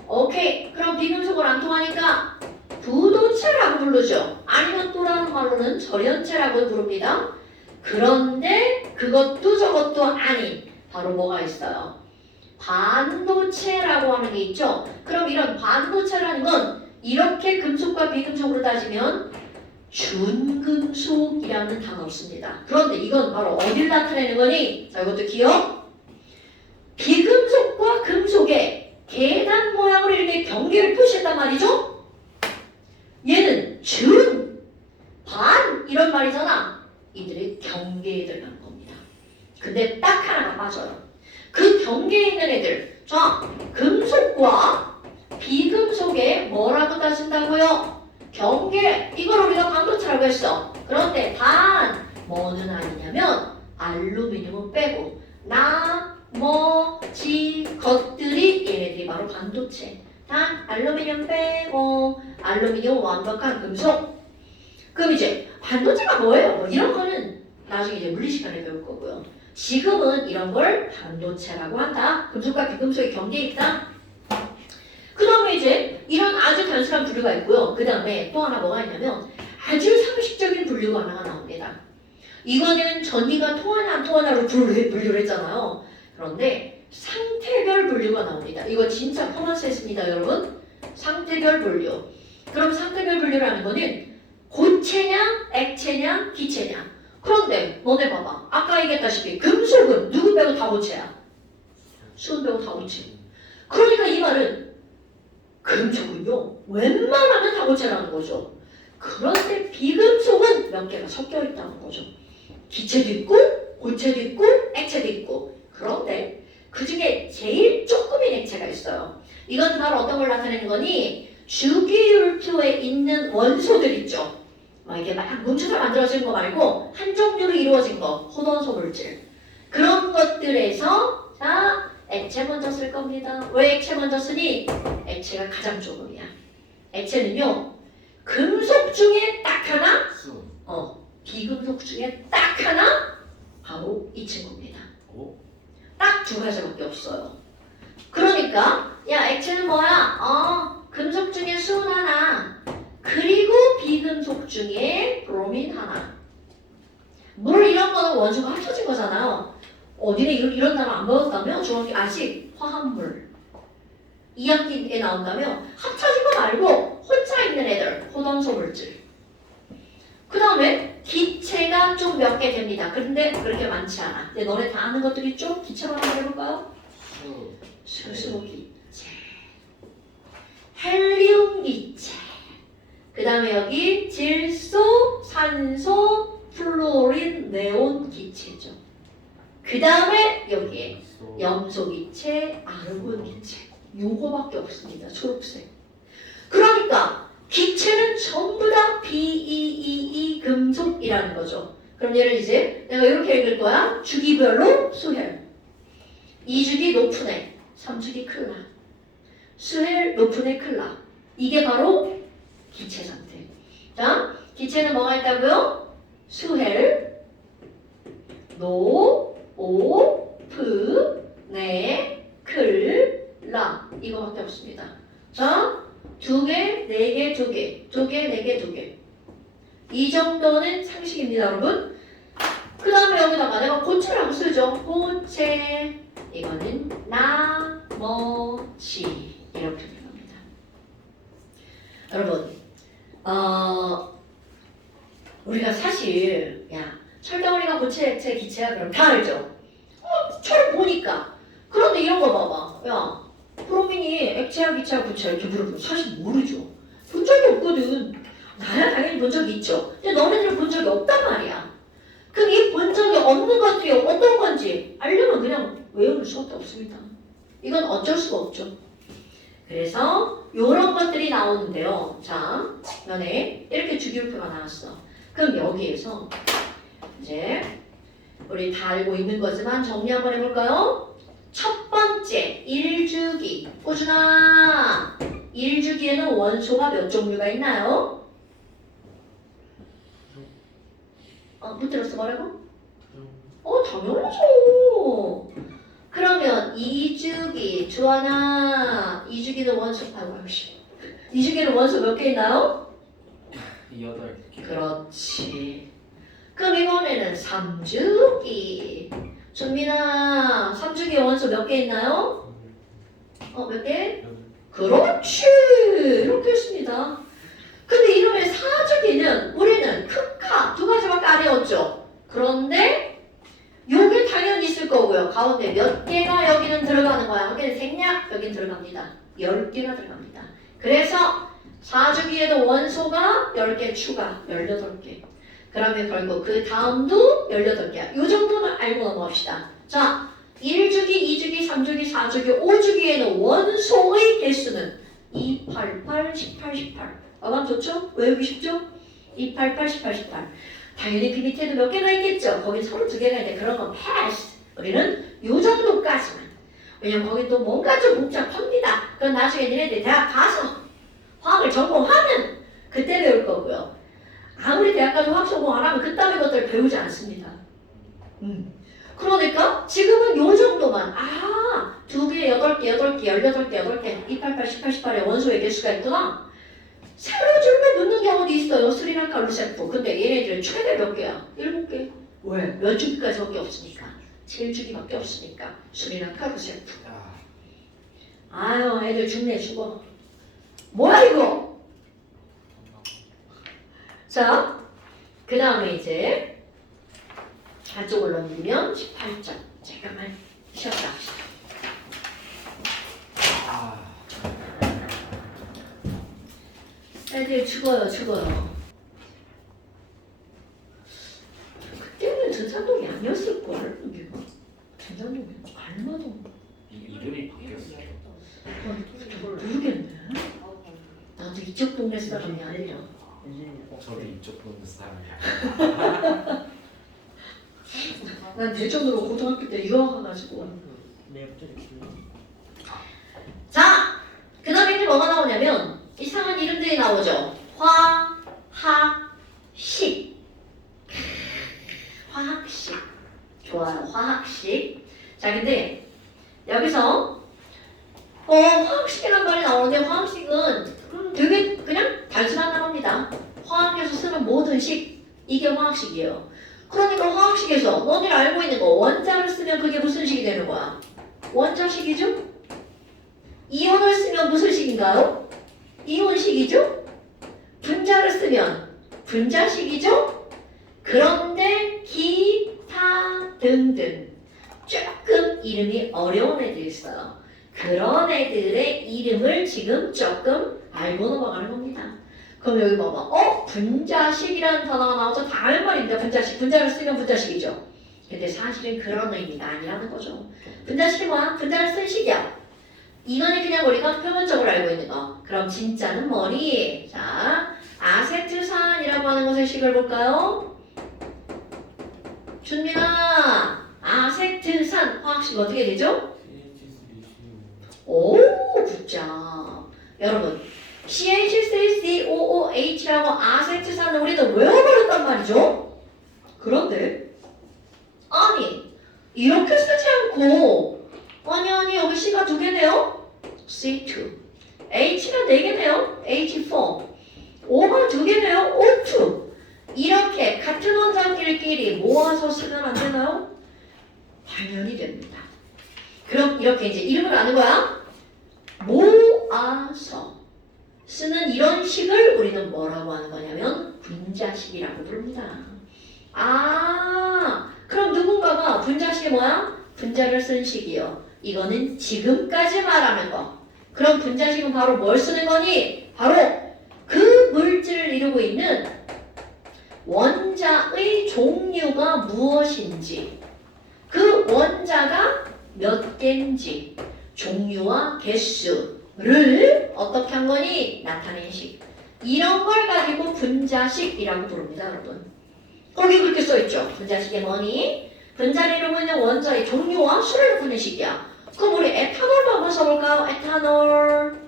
오케이, 그럼 비금속은 안 통하니까 부도체라고 부르죠. 아니면 또 다른 말로는 절연체라고 부릅니다. 그런데 그것도 저것도 아닌 바로 뭐가 있어요? 반도체라고 하는 게 있죠. 그럼 이런 반도체라는 건 이렇게 금속과 비금속으로 따지면 준금속이라는 단어가 없습니다. 그런데 이건 바로 어딜 나타내는 거니? 자, 이것도 기억. 비금속과 금속의 계단 모양으로 이렇게 경계를 표시했단 말이죠. 얘는 준, 반 이런 말이잖아. 이들이 경계에 들어간 겁니다. 근데 딱 하나가 빠져요. 그 경계에 있는 애들. 자, 금속과 비금속에 뭐라고 따진다고요? 경계. 이걸 우리가 반도체라고 했어. 그런데 단 뭐는 아니냐면 알루미늄은 빼고 나머지 것들이 얘네들이 바로 반도체. 단 알루미늄 빼고 알루미늄 완벽한 금속. 그럼 이제 반도체가 뭐예요? 뭐 이런 거는 나중에 이제 물리 시간에 배울 거고요. 지금은 이런 걸 반도체라고 한다. 금속과 비금속의 경계에 있다. 그 다음에 이제 이런 아주 단순한 분류가 있고요. 그 다음에 또 하나 뭐가 있냐면 아주 상식적인 분류가 하나가 나옵니다. 이거는 전기가 통하냐 안 통하냐로 분류를 했잖아요. 그런데 상태별 분류가 나옵니다. 이거 진짜 퍼마스했습니다, 여러분. 상태별 분류. 그럼 상태별 분류라는 거는 고체냐, 액체냐, 기체냐. 그런데 너네 봐봐. 아까 얘기했다시피 금속은 누구 빼고 다 고체야. 수은 빼고 다 고체. 그러니까 이 말은 금속은요 웬만하면 다 고체라는 거죠. 그런데 비금속은 몇 개가 섞여 있다는 거죠. 기체도 있고 고체도 있고 액체도 있고. 그런데 그 중에 제일 조금인 액체가 있어요. 이건 바로 어떤 걸 나타내는 거니? 주기율표에 있는 원소들 있죠. 이게 막 뭉쳐서 만들어진 거 말고 한 종류로 이루어진 거, 호돈소 물질. 그런 것들에서 자, 액체 먼저 쓸 겁니다. 왜 액체 먼저 쓰니? 액체가 가장 조금이야. 액체는요, 금속 중에 딱 하나, 수. 비금속 중에 딱 하나, 바로 이 친구입니다. 오. 딱 두 가지밖에 없어요. 그러니까 야, 액체는 뭐야? 금속 중에 수은 하나, 그리고 비금속 중에 브로민 하나. 물 이런 거는 원소가 합쳐진 거잖아요. 니네 이런 단어 안 배웠다며? 중학교 아직 화합물 2학기에 나온다며? 합쳐진 거 말고 혼자 있는 애들, 호돈소 물질. 그 다음에 기체가 좀 몇 개 됩니다. 그런데 그렇게 많지 않아. 근데 너네 다 아는 것들 있죠? 기체로 한번 해볼까요? 수소 기체, 헬륨 기체. 그 다음에 여기 질소, 산소, 플로린, 네온 기체죠. 그 다음에 여기에 염소 기체, 아르곤 기체. 요거밖에 없습니다. 초록색. 그러니까 기체는 전부 다 BEEE 금속이라는 거죠. 그럼 얘를 이제 내가 이렇게 읽을 거야. 주기별로 수헬. 2주기 높은 애, 3주기 클라. 수헬, 높은 애, 클라. 이게 바로 기체 상태. 자, 기체는 뭐가 있다고요? 수헬, 노, 오, 프, 네, 클, 라. 이거밖에 없습니다. 자, 두 개, 네 개, 두 개, 두 개, 네 개, 두 개. 이 정도는 상식입니다, 여러분. 그 다음에 여기다가 내가 고체라고 쓰죠. 고체. 이거는 나머지. 이렇게 됩니다. 여러분, 우리가 사실, 철덩어리가 고체, 액체, 기체야? 그럼 다 알죠? 철 보니까. 그런데 이런 거 봐봐. 야, 프로민이 액체야, 기체야, 고체야 이렇게 물어보면 사실 모르죠. 본 적이 없거든. 나야 당연히 본 적이 있죠. 근데 너네들은 본 적이 없단 말이야. 그럼 이 본 적이 없는 것들이 어떤 건지 알려면 그냥 외우는 수밖에 없습니다. 이건 어쩔 수가 없죠. 그래서 이런 것들이 나오는데요. 자, 면에 이렇게 주기율표가 나왔어. 그럼 여기에서 이제 우리 다 알고 있는 거지만 정리 한번 해볼까요? 첫 번째, 1주기. 호준아, 1주기에는 원소가 몇 종류가 있나요? 못 들었어, 뭐라고? 당연하죠. 그러면 2주기, 주하나, 2주기는 원소, 2주기는 원소 몇 개 있나요? 8개. 그렇지. 그럼 이번에는 3주기. 준민아, 3주기 원소 몇 개 있나요? 몇 개? 그렇지. 이렇게 했습니다. 근데 이러면 4주기는 우리는 크카 두 가지밖에 안 외웠죠. 그런데 요게 당연히 있을 거고요. 가운데 몇 개가 여기는 들어가는 거야. 여기는 생략, 여긴 들어갑니다. 10개가 들어갑니다. 그래서 4주기에도 원소가 10개 추가, 18개. 그러면 결국 그 다음도 18개야. 요 정도는 알고 넘어갑시다. 자, 1주기, 2주기, 3주기, 4주기, 5주기에는 원소의 개수는 2, 8, 8, 18, 18. 마감 좋죠? 외우기 쉽죠? 2, 8, 8, 18, 18. 당연히 그 밑에도 몇 개가 있겠죠? 거긴 32개가 있는데 그런 건 패스. 우리는 요 정도까지만. 왜냐면 거긴 또 뭔가 좀 복잡합니다. 그건 나중에 니네들 대학 가서 화학을 전공하면 그때 배울 거고요. 아무리 대학 가서 화학 전공 안 하면 그따위 것들 배우지 않습니다. 그러니까 지금은 요 정도만. 2개, 8개, 8개, 18개, 8개, 2, 8, 8, 18, 18의 원소의 개수가 있구나. 세로 줄에 넣는 경우도 있어요. 스리랑카, 루세프. 근데 얘네들은 최대 몇 개야? 7개. 왜? 몇 주기까지 밖에 없으니까. 7주기밖에 없으니까. 스리랑카, 루세프. 아유, 애들 죽네 죽어. 뭐야 이거? 자, 그 다음에 이제 한쪽을 넘기면 18점. 잠깐만 쉬었다 합시다. 애들 죽어요. 그때는 전산동이 아니었을걸. 여기가 전산동이 알마도 이름이 바뀌었어요. 모르겠네. 나도 이쪽 동네 사람이 아니라. 저도 이쪽 보는 사람이야. 난 대전으로 고등학교 때 유학 가가지고. 자, 그 다음에 이제 뭐가 나오냐면 이상한 이름들이 나오죠. 화학식. 화학식. 좋아요. 화학식. 자, 근데 여기서 화학식이란 말이 나오는데 화학식은 되게 그냥 단순한 단어입니다. 화학에서 쓰는 모든 식, 이게 화학식이에요. 그러니까 화학식에서 너희들 알고 있는 거 원자를 쓰면 그게 무슨 식이 되는 거야? 원자식이죠? 이온을 쓰면 무슨 식인가요? 이온식이죠? 분자를 쓰면 분자식이죠? 그런데 기타 등등 조금 이름이 어려운 애들이 있어요. 그런 애들의 이름을 지금 조금 알고 넘어가는 겁니다. 그럼 여기 봐봐. 분자식이라는 단어가 나오죠? 다 할 말입니다. 분자식. 분자를 쓰면 분자식이죠. 근데 사실은 그런 의미가 아니라는 거죠. 분자식이 뭐야? 분자를 쓴 식이야. 이거는 그냥 우리가 표면적으로 알고 있는 거. 그럼 진짜는 뭐니? 자, 아세트산이라고 하는 것의 식을 볼까요? 준민아, 아세트산 화학식 어떻게 되죠? 오, 굿잡. 여러분, CH3COOH라고 아세트산을 우리는 외워버렸단 말이죠? 그런데 아니, 이렇게 쓰지 않고 아니 여기 C가 두 개네요? C2 H가 4개네요. H4. O가 2개네요. O2. 이렇게 같은 원자끼리 모아서 쓰면 안 되나요? 당연히 됩니다. 그럼 이렇게 이제 이름을 아는 거야? 모아서 쓰는 이런 식을 우리는 뭐라고 하는 거냐면 분자식이라고 부릅니다. 아, 그럼 누군가가 분자식이 뭐야? 분자를 쓴 식이요. 이거는 지금까지 말하는 거. 그럼 분자식은 바로 뭘 쓰는 거니? 바로 그 물질을 이루고 있는 원자의 종류가 무엇인지, 그 원자가 몇 개인지, 종류와 개수를 어떻게 한 거니? 나타낸 식. 이런 걸 가지고 분자식이라고 부릅니다, 여러분. 거기 그렇게 써있죠. 분자식이 뭐니? 분자를 이루고 있는 원자의 종류와 수를 나타낸 식이야. 그럼 우리 에탄올도 한번 써볼까요? 에탄올.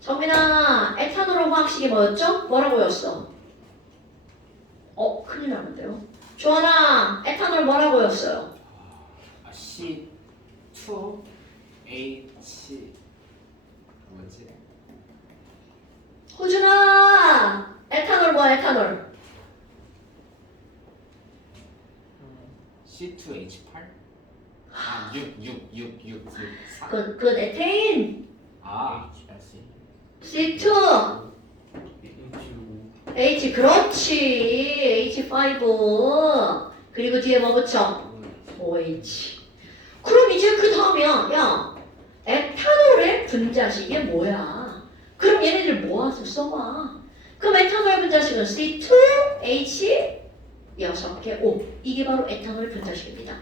정민아, 에탄올 화학식이 뭐였죠? 뭐라고 외웠어? 큰일 나는데요. 조아나, 에탄올 뭐라고 외웠어요? C2H 뭐지? 호준아, 에탄올 뭐야, 에탄올? C2H8? 아, 6 4. 그 에테인. 아, C2. H, 그렇지. H5. 그리고 뒤에 뭐 붙여? OH. 그럼 이제 그 다음이야. 야, 에탄올의 분자식이 뭐야? 그럼 얘네들 모아서 써봐. 그럼 에탄올 분자식은 C2H 6개 O. 이게 바로 에탄올 분자식입니다.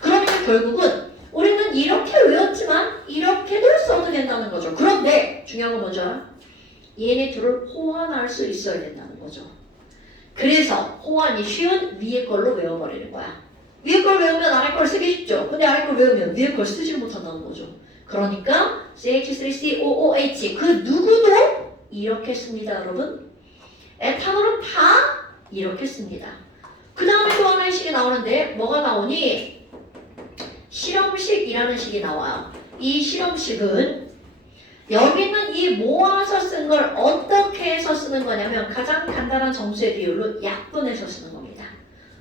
그러면 결국은 우리는 이렇게 외웠지만 이렇게도 써도 된다는 거죠. 그런데 중요한 건 뭐죠? 얘네 둘을 호환할 수 있어야 된다는 거죠. 그래서 호환이 쉬운 위에 걸로 외워버리는 거야. 위에 걸 외우면 아래 걸 쓰기 쉽죠. 근데 아래 걸 외우면 위에 걸 쓰지 못한다는 거죠. 그러니까 CH3COOH 그 누구도 이렇게 씁니다, 여러분. 에탄올은 다 이렇게 씁니다. 그 다음에 또 하나의 식이 나오는데 뭐가 나오니? 실험식이라는 식이 나와요. 이 실험식은 여기는 이 모아서 쓴 걸 어떻게 해서 쓰는 거냐면 가장 간단한 정수의 비율로 약분해서 쓰는 겁니다.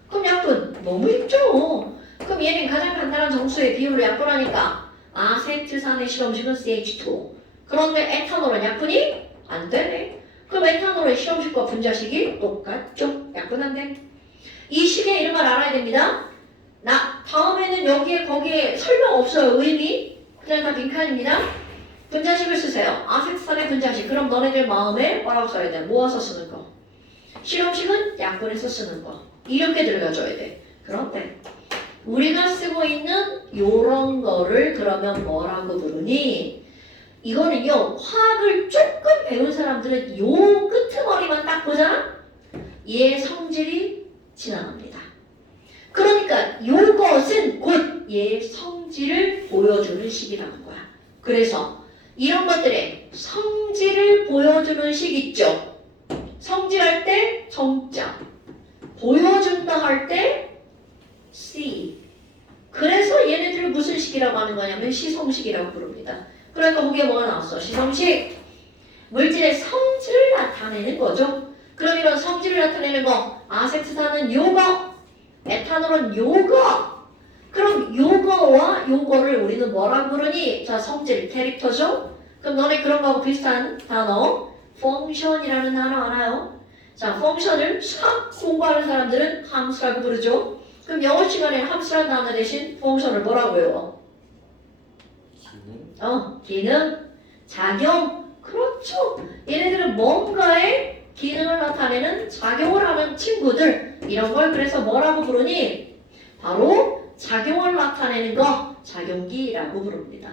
그럼 약분 너무 쉽죠? 그럼 얘는 가장 간단한 정수의 비율로 약분하니까 아세트산의 실험식은 CH2. 그런데 에탄올은 약분이 안 되네. 그럼 에탄올의 실험식과 분자식이 똑같죠? 약분 안 돼. 이 식의 이름을 알아야 됩니다. 다음에는 여기에 거기에 설명 없어요. 의미. 그냥 다 빈칸입니다. 분자식을 쓰세요. 아세트산의 분자식. 그럼 너네들 마음에 뭐라고 써야 돼? 모아서 쓰는 거. 실험식은 약분해서 쓰는 거. 이렇게 들려줘야 돼. 그런데 우리가 쓰고 있는 요런 거를 그러면 뭐라고 부르니? 이거는요. 화학을 조금 배운 사람들은 요 끄트머리만 딱 보잖아? 얘의 성질이 지나갑니다. 그러니까 요것은 곧 얘의 성질을 보여주는 식이라는 거야. 그래서 이런 것들의 성질을 보여주는 식 있죠. 성질할 때 정자, 보여준다 할 때 C. 그래서 얘네들을 무슨 식이라고 하는 거냐면 시성식이라고 부릅니다. 그러니까 거기에 뭐가 나왔어? 시성식. 물질의 성질을 나타내는 거죠. 그럼 이런 성질을 나타내는 거, 아세트산은 요거, 에탄올은 요거. 그럼 요거와 요거를 우리는 뭐라고 부르니? 자, 성질, 캐릭터죠? 그럼 너네 그런 거하고 비슷한 단어, 펑션이라는 단어 알아요? 자, 펑션을 싹 공부하는 사람들은 함수라고 부르죠? 그럼 영어 시간에 함수라는 단어 대신 펑션을 뭐라고 외워? 기능, 작용. 그렇죠. 얘네들은 뭔가의 기능을 나타내는 작용을 하는 친구들. 이런 걸 그래서 뭐라고 부르니? 바로 작용을 나타내는 거, 작용기라고 부릅니다.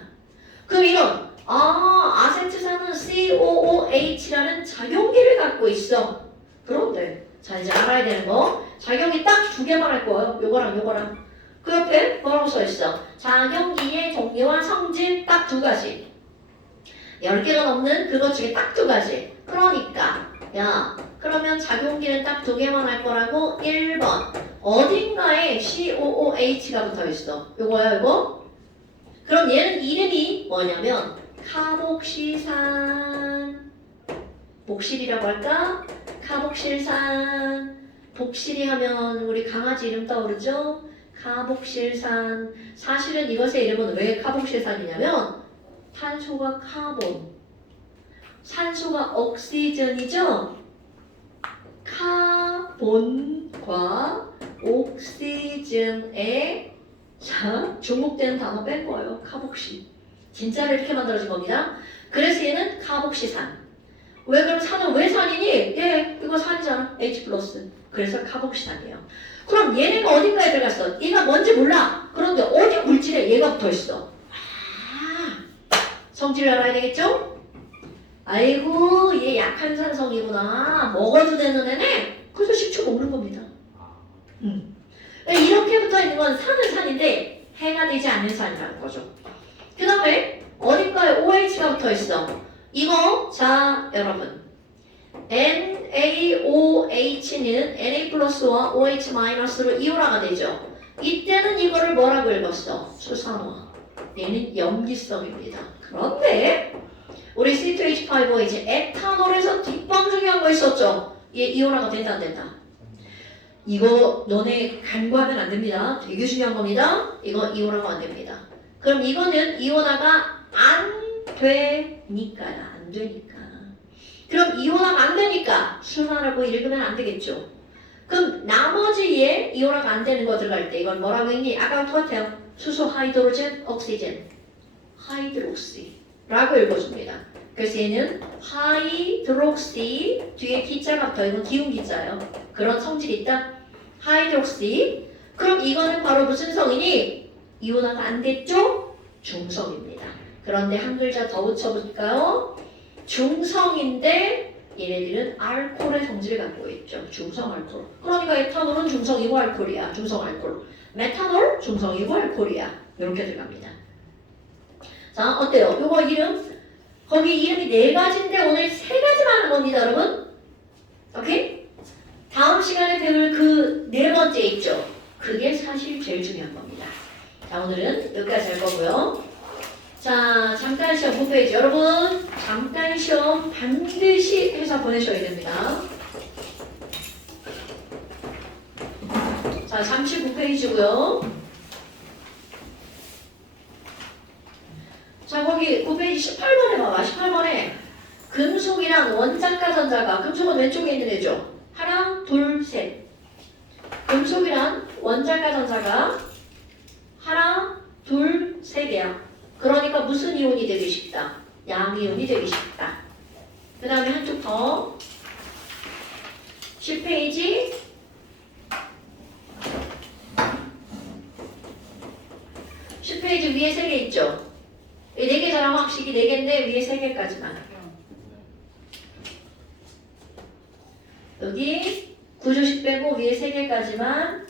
그럼 이런 아세트산은 COOH라는 작용기를 갖고 있어. 그런데 자 이제 알아야 되는 거, 작용기 딱 2개만 할 거예요. 요거랑 요거랑. 그 옆에 뭐라고 써있어? 작용기의 종류와 성질 딱 2가지. 10개가 넘는 그것 중에 딱 2가지. 그러니까 야, 그러면 작용기는 딱 2개만 할 거라고. 1번 어딘가에 COOH가 붙어있어. 요거야 요거? 그럼 얘는 이름이 뭐냐면 카복실산. 복실이라고 할까? 카복실산. 복실이 하면 우리 강아지 이름 떠오르죠? 카복실산. 사실은 이것의 이름은 왜 카복실산이냐면 탄소가 카본, 산소가 옥시전이죠? 카본과 옥시전에 중복되는 단어 뺀 거예요. 카복시. 진짜로 이렇게 만들어진 겁니다. 그래서 얘는 카복시산. 왜 그럼 산은 왜 산이니? 예, 이거 산이잖아. H+. 그래서 카복시산이에요. 그럼 얘네가 어딘가에 들어갔어. 얘가 뭔지 몰라. 그런데 어디 물질에 얘가 붙어있어. 성질을 알아야 되겠죠? 아이고 얘 약한 산성이구나. 먹어도 되는 애네. 그래서 식초 먹는 겁니다. 이렇게 붙어있는 건 산은 산인데 해가 되지 않는 산이라는 거죠. 그 다음에 어딘가에 OH가 붙어있어. 이거 자 여러분 NaOH는 Na+와 OH-로 이온화가 되죠. 이때는 이거를 뭐라고 읽었어? 수산화. 얘는 염기성입니다. 그런데 우리 C2H5OH 에탄올에서 뒷방 중요한 거 있었죠? 얘 이온화가 된다 안 된다? 이거 너네 간과하면 안 됩니다. 되게 중요한 겁니다. 이거 이온화가 안 됩니다. 그럼 이거는 이온화가 안 되니까야. 안 되니까. 그럼 이온화가 안 되니까 순환하고 읽으면 안 되겠죠. 그럼 나머지 얘 이온화가 안 되는 거 들어갈 때 이건 뭐라고 읽니? 아까랑 똑같아요. 수소 하이드로젠, 옥시젠. 하이드록시라고 읽어줍니다. 그래서 얘는 하이드록시 뒤에 기자가 붙어. 이건 기운 기자예요. 그런 성질이 있다. 하이드록시. 그럼 이거는 바로 무슨 성이니? 이온화가 안 됐죠? 중성입니다. 그런데 한 글자 더 붙여볼까요? 중성인데 얘네들은 알코올의 성질을 갖고 있죠. 중성 알코올. 그러니까 에탄올은 중성이고 알코올이야. 중성 알코올. 메탄올 중성이고 알코올이야. 이렇게 들어갑니다. 자, 어때요? 요거 이름 거기 이름이 4가지인데 오늘 3가지만 하는 겁니다, 여러분. 오케이? 다음 시간에 배울 그 4번째 있죠? 그게 사실 제일 중요한 겁니다. 자, 오늘은 여기까지 할 거고요. 자, 잠깐 시험 9페이지. 여러분, 잠깐 시험 반드시 해서 보내셔야 됩니다. 자, 39페이지고요. 자, 거기 9페이지 18번에 봐봐. 18번에 금속이란 원자가 전자가, 금속은 왼쪽에 있는 애죠. 하나, 둘, 셋. 금속이란 원자가 전자가 하나, 둘, 세 개야. 그러니까 무슨 이온이 되기 쉽다? 양이온이 되기 쉽다. 그 다음에 한쪽 더. 10페이지. 10페이지 위에 3개 있죠? 4개 자랑학식이 4개인데 위에 3개까지만. 여기 구조식 빼고 위에 3개까지만.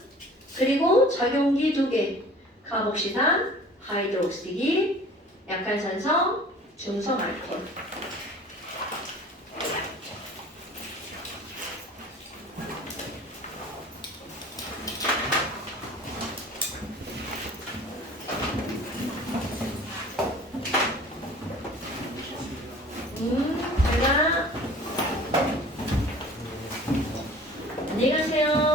그리고 작용기 2개. 카복시산, 하이드록시기, 약한 산성, 중성 알코올. 제가 안녕히 가세요.